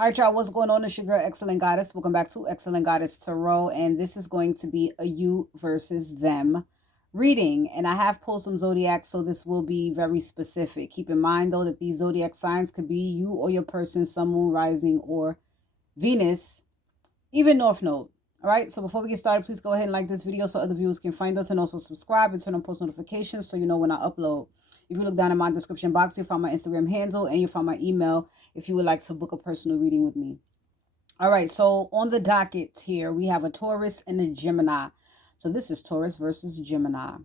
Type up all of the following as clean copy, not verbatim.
All right, y'all, what's going on? It's your girl, Excellent Goddess. Welcome back to Excellent Goddess Tarot, and this is going to be a you versus them reading. And I have pulled some zodiacs, so this will be very specific. Keep in mind, though, that these zodiac signs could be you or your person, sun, moon, rising, or Venus, even North Node. All right, so before we get started, please go ahead and like this video so other viewers can find us, and also subscribe and turn on post notifications so you know when I upload. If you look down in my description box, you'll find my Instagram handle and you'll find my email if you would like to book a personal reading with me. All right, so on the docket here, we have a Taurus and a Gemini. So this is Taurus versus Gemini.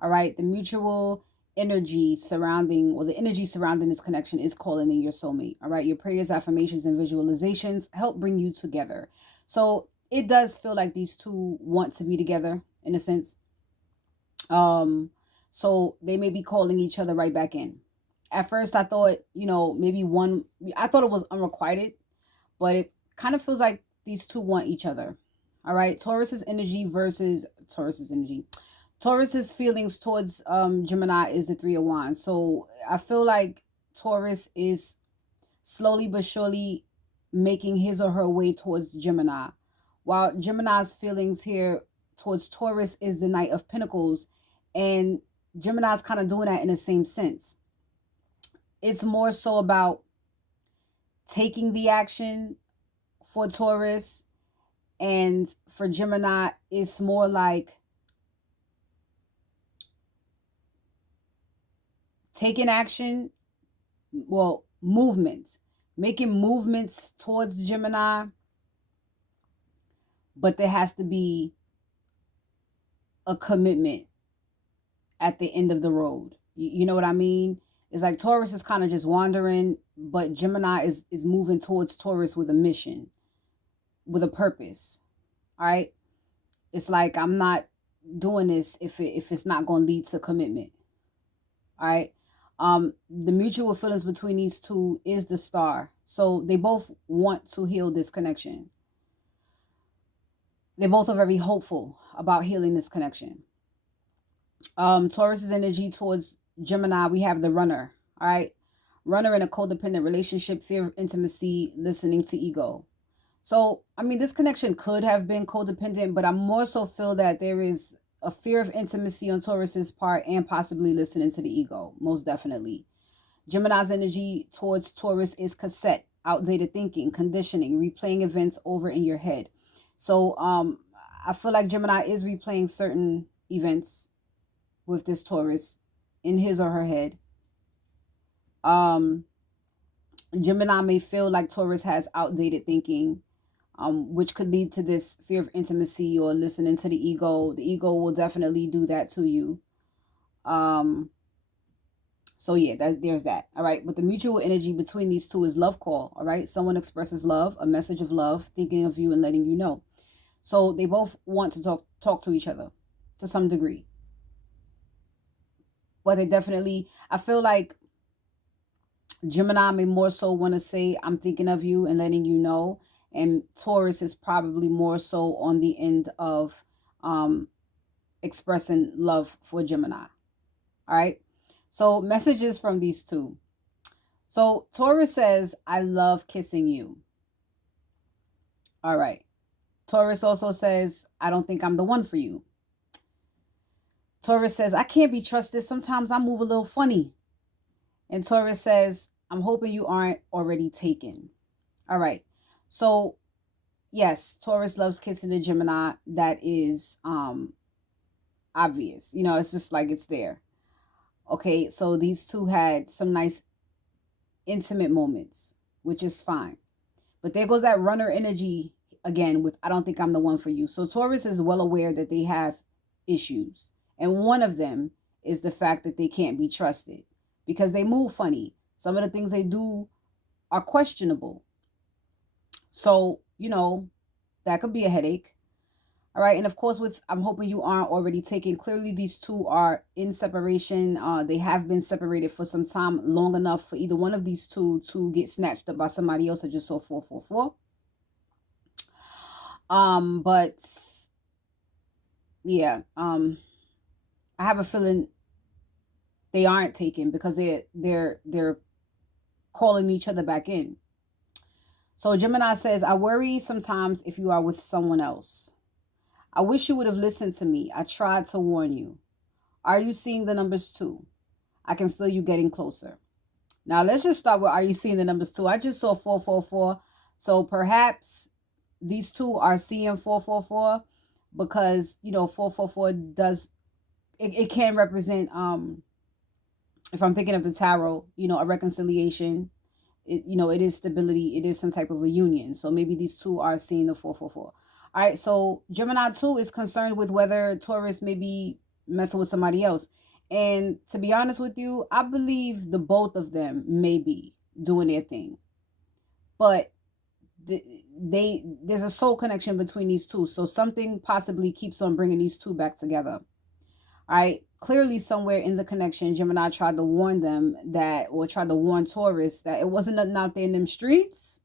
All right, the mutual energy surrounding, or the energy surrounding this connection is calling in your soulmate. All right, your prayers, affirmations, and visualizations help bring you together. So it does feel like these two want to be together in a sense. So they may be calling each other right back in. At first, I thought, maybe I thought it was unrequited, but it kind of feels like these two want each other. All right. Taurus's energy versus Taurus's energy. Taurus's feelings towards Gemini is the Three of Wands. So I feel like Taurus is slowly but surely making his or her way towards Gemini, while Gemini's feelings here towards Taurus is the Knight of Pentacles, and Gemini's kind of doing that in the same sense. It's more so about taking the action for Taurus, and for Gemini, it's more like taking action, well, movements, making movements towards Gemini, but there has to be a commitment at the end of the road. You know what I mean? It's like Taurus is kind of just wandering, but Gemini is moving towards Taurus with a mission, with a purpose. All right? It's like, I'm not doing this if it's not going to lead to commitment. All right? The mutual feelings between these two is the Star. So they both want to heal this connection. They both are very hopeful about healing this connection. Taurus's energy towards Gemini, we have the runner. All right. Runner in a codependent relationship, fear of intimacy, listening to ego. So, I mean, this connection could have been codependent, but I more so feel that there is a fear of intimacy on Taurus's part and possibly listening to the ego, most definitely. Gemini's energy towards Taurus is cassette, outdated thinking, conditioning, replaying events over in your head. So I feel like Gemini is replaying certain events with this Taurus in his or her head. Gemini may feel like Taurus has outdated thinking, which could lead to this fear of intimacy or listening to the ego. The ego will definitely do that to you. So yeah, there's that. All right. But the mutual energy between these two is love call. All right. Someone expresses love, a message of love, thinking of you and letting you know. So they both want to talk to each other to some degree. But they definitely, I feel like Gemini may more so want to say, I'm thinking of you and letting you know. And Taurus is probably more so on the end of expressing love for Gemini. All right. So messages from these two. So Taurus says, I love kissing you. All right. Taurus also says, I don't think I'm the one for you. Taurus says, I can't be trusted. Sometimes I move a little funny. And Taurus says, I'm hoping you aren't already taken. All right. So, yes, Taurus loves kissing the Gemini. That is obvious. You know, it's just like it's there. Okay, so these two had some nice intimate moments, which is fine. But there goes that runner energy again with, I don't think I'm the one for you. So Taurus is well aware that they have issues. And one of them is the fact that they can't be trusted because they move funny. Some of the things they do are questionable. So, that could be a headache. All right. And of course, I'm hoping you aren't already taken. Clearly, these two are in separation. They have been separated for some time, long enough for either one of these two to get snatched up by somebody else. I just saw 444. But yeah, I have a feeling they aren't taken because they're calling each other back in. So Gemini says, I worry sometimes if you are with someone else. I wish you would have listened to me. I tried to warn you. Are you seeing the numbers too? I can feel you getting closer. Now let's just start with, are you seeing the numbers too? I just saw 444. So perhaps these two are seeing 444 because, 444 does, it can represent, if I'm thinking of the tarot, a reconciliation. It is stability. It is some type of a union. So maybe these two are seeing the 444. All right. So Gemini 2 is concerned with whether Taurus may be messing with somebody else. And to be honest with you, I believe the both of them may be doing their thing. But there's a soul connection between these two. So something possibly keeps on bringing these two back together. All right. Clearly, somewhere in the connection, Gemini tried to warn them tried to warn Taurus that it wasn't nothing out there in them streets.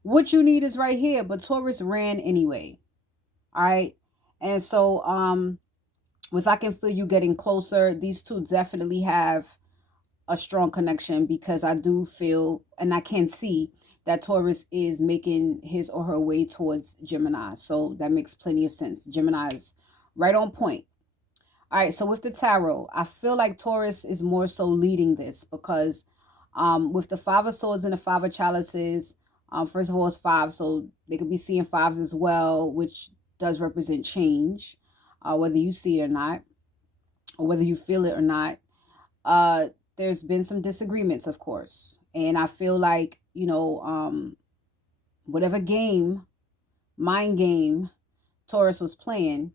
What you need is right here, but Taurus ran anyway. All right. And so, with I can feel you getting closer, these two definitely have a strong connection because I do feel and I can see that Taurus is making his or her way towards Gemini. So that makes plenty of sense. Gemini is right on point. All right, so with the tarot, I feel like Taurus is more so leading this because with the Five of Swords and the Five of Chalices, first of all, it's five, so they could be seeing fives as well, which does represent change, whether you see it or not, or whether you feel it or not. There's been some disagreements, of course, and I feel like, whatever mind game Taurus was playing,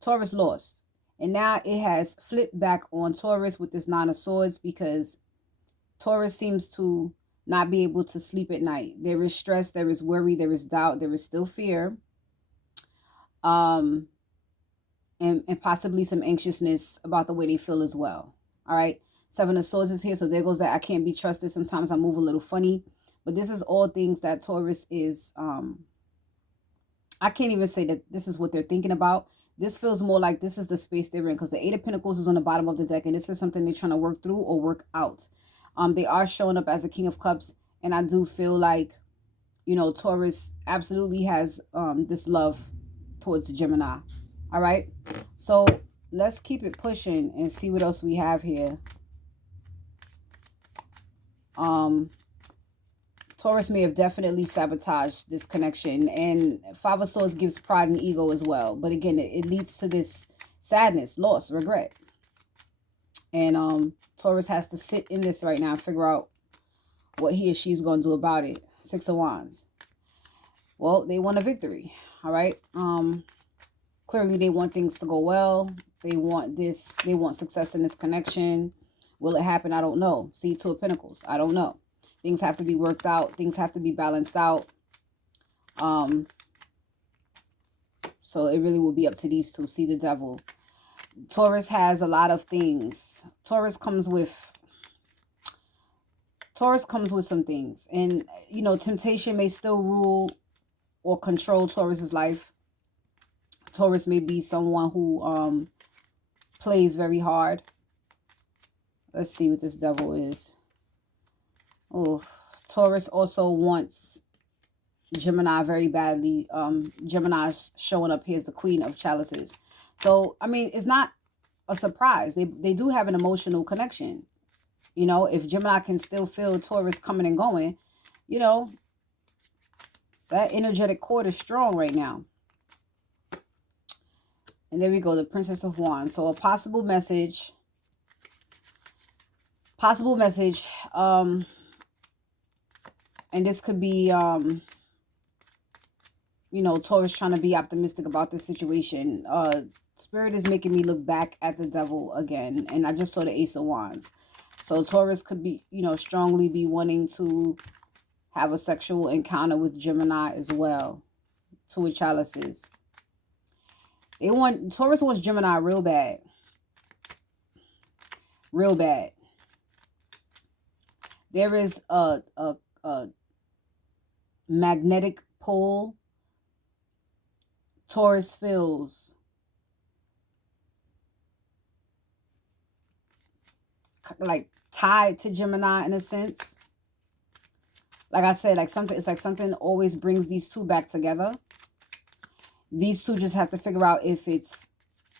Taurus lost. And now it has flipped back on Taurus with this Nine of Swords because Taurus seems to not be able to sleep at night. There is stress, there is worry, there is doubt, there is still fear. And possibly some anxiousness about the way they feel as well. All right. Seven of Swords is here. So there goes that I can't be trusted. Sometimes I move a little funny. But this is all things that Taurus is, I can't even say that this is what they're thinking about. This feels more like this is the space they're in because the Eight of Pentacles is on the bottom of the deck. And this is something they're trying to work through or work out. They are showing up as a King of Cups. And I do feel like, Taurus absolutely has this love towards Gemini. All right. So let's keep it pushing and see what else we have here. Taurus may have definitely sabotaged this connection, and Five of Swords gives pride and ego as well. But again, it leads to this sadness, loss, regret. And Taurus has to sit in this right now and figure out what he or she's going to do about it. Six of Wands. Well, they won a victory. All right. Clearly, they want things to go well. They want success in this connection. Will it happen? I don't know. See, Two of Pentacles. I don't know. Things have to be worked out. Things have to be balanced out. So it really will be up to these two. See the Devil. Taurus has a lot of things. Taurus comes with some things. And, temptation may still rule or control Taurus's life. Taurus may be someone who plays very hard. Let's see what this Devil is. Oh, Taurus also wants Gemini very badly. Gemini's showing up here as the Queen of Chalices. So, I mean, it's not a surprise. They do have an emotional connection. If Gemini can still feel Taurus coming and going, that energetic cord is strong right now. And there we go, the Princess of Wands. So a possible message. And this could be, Taurus trying to be optimistic about this situation. Spirit is making me look back at the Devil again. And I just saw the Ace of Wands. So Taurus could be, strongly be wanting to have a sexual encounter with Gemini as well. Two of Chalices. Taurus wants Gemini real bad. Real bad. There is a magnetic pull Taurus feels like tied to Gemini in a sense. Like I said, like something, it's like something always brings these two back together. These two just have to figure out if it's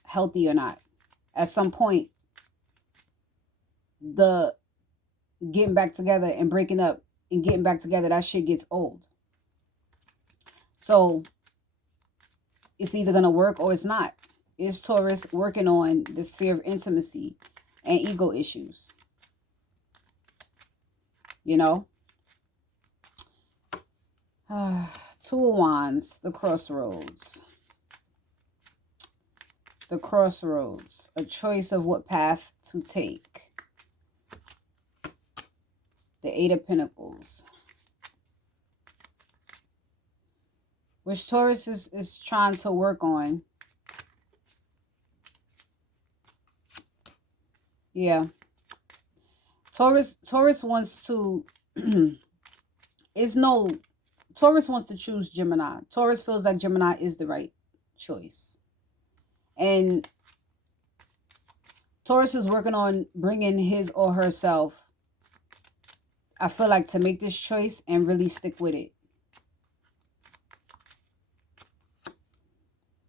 healthy or not. At some point, the getting back together and breaking up and getting back together, that shit gets old. So it's either going to work or it's not. Is Taurus working on this fear of intimacy and ego issues? You know? Two of Wands, the crossroads. The crossroads, a choice of what path to take. The Eight of Pentacles, which Taurus is trying to work on. Yeah. Taurus wants to, Taurus wants to choose Gemini. Taurus feels like Gemini is the right choice. And Taurus is working on bringing his or herself, I feel like, to make this choice and really stick with it.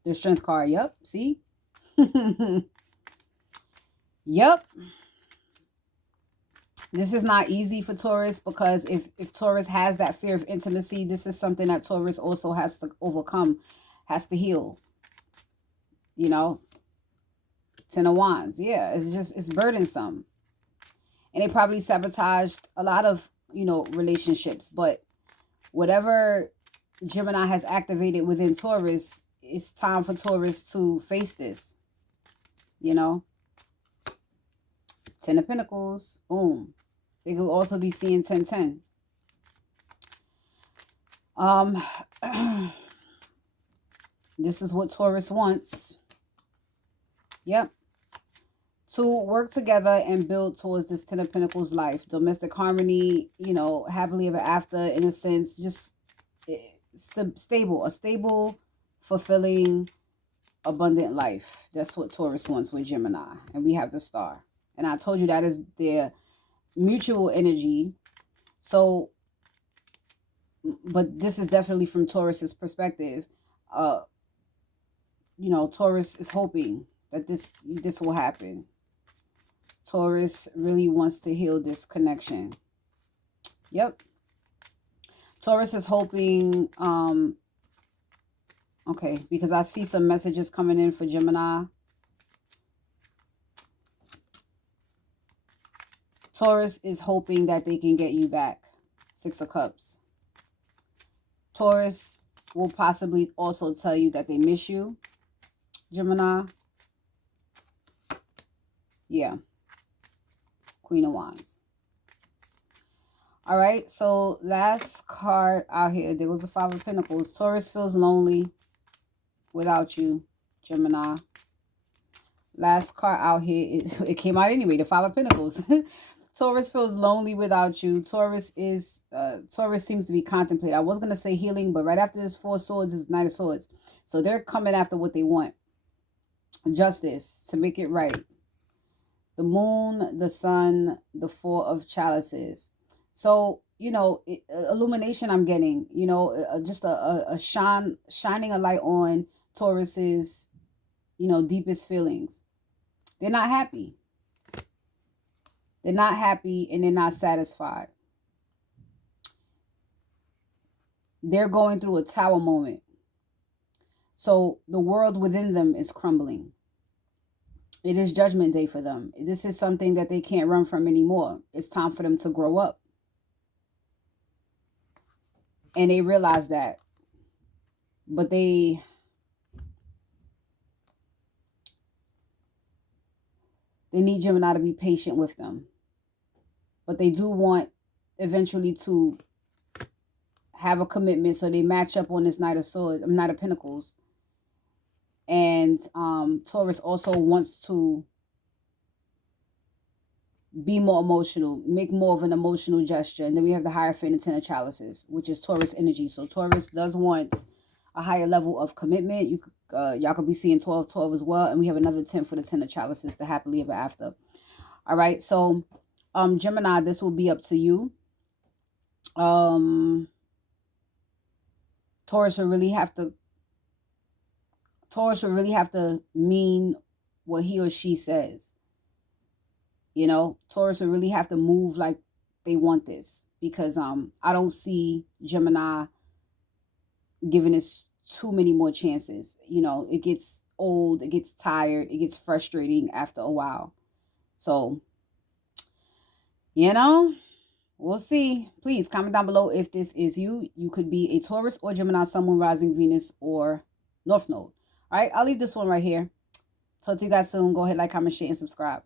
The Strength card, yep, see? Yep. This is not easy for Taurus, because if Taurus has that fear of intimacy, this is something that Taurus also has to overcome, has to heal. You know? Ten of Wands. Yeah, it's burdensome. And it probably sabotaged a lot of, you know, relationships. But whatever Gemini has activated within Taurus, it's time for Taurus to face this. You know? Ten of Pentacles. Boom. They could also be seeing 10-10. This is what Taurus wants. Yep. To work together and build towards this Ten of Pentacles life. Domestic harmony, you know, happily ever after, in a sense. Just stable. A stable, fulfilling, abundant life. That's what Taurus wants with Gemini. And we have the Star. And I told you that is their mutual energy. So, but this is definitely from Taurus's perspective. You know, Taurus is hoping that this will happen. Taurus really wants to heal this connection. Yep. Taurus is hoping, okay, because I see some messages coming in for Gemini. Taurus is hoping that they can get you back. Six of Cups. Taurus will possibly also tell you that they miss you, Gemini. Yeah. Queen of Wands. All right, so last card out here. There was the Five of Pentacles. Taurus feels lonely without you, Gemini. Last card out here, it came out anyway, the Five of Pentacles. Taurus feels lonely without you. Taurus seems to be contemplating. I was going to say healing, but right after this Four of Swords is Knight of Swords. So they're coming after what they want. Justice, to make it right. The Moon, the Sun, the Four of Chalices. So, you know, illumination I'm getting, you know, just a shining a light on Taurus's, you know, deepest feelings. They're not happy. They're not happy and they're not satisfied. They're going through a tower moment. So the world within them is crumbling. It is judgment day for them. This is something that they can't run from anymore. It's time for them to grow up. And they realize that. But they need Gemini to be patient with them. But they do want eventually to have a commitment, so they match up on this Knight of Swords, Knight of Pentacles. And Taurus also wants to be more emotional, make more of an emotional gesture. And then we have the Hierophant and Ten of Chalices, which is Taurus energy. So Taurus does want a higher level of commitment. You y'all could be seeing 12-12 as well. And we have another 10 for the Ten of Chalices, the happily ever after. All right, so Gemini, this will be up to you. um Taurus should really have to mean what he or she says. You know, Taurus would really have to move like they want this, because I don't see Gemini giving us too many more chances. You know, it gets old, it gets tired, it gets frustrating after a while. So, you know, we'll see. Please comment down below if this is you. You could be a Taurus or Gemini, Sun, Moon, Rising, Venus, or North Node. All right, I'll leave this one right here. Talk to you guys soon. Go ahead, like, comment, share, and subscribe.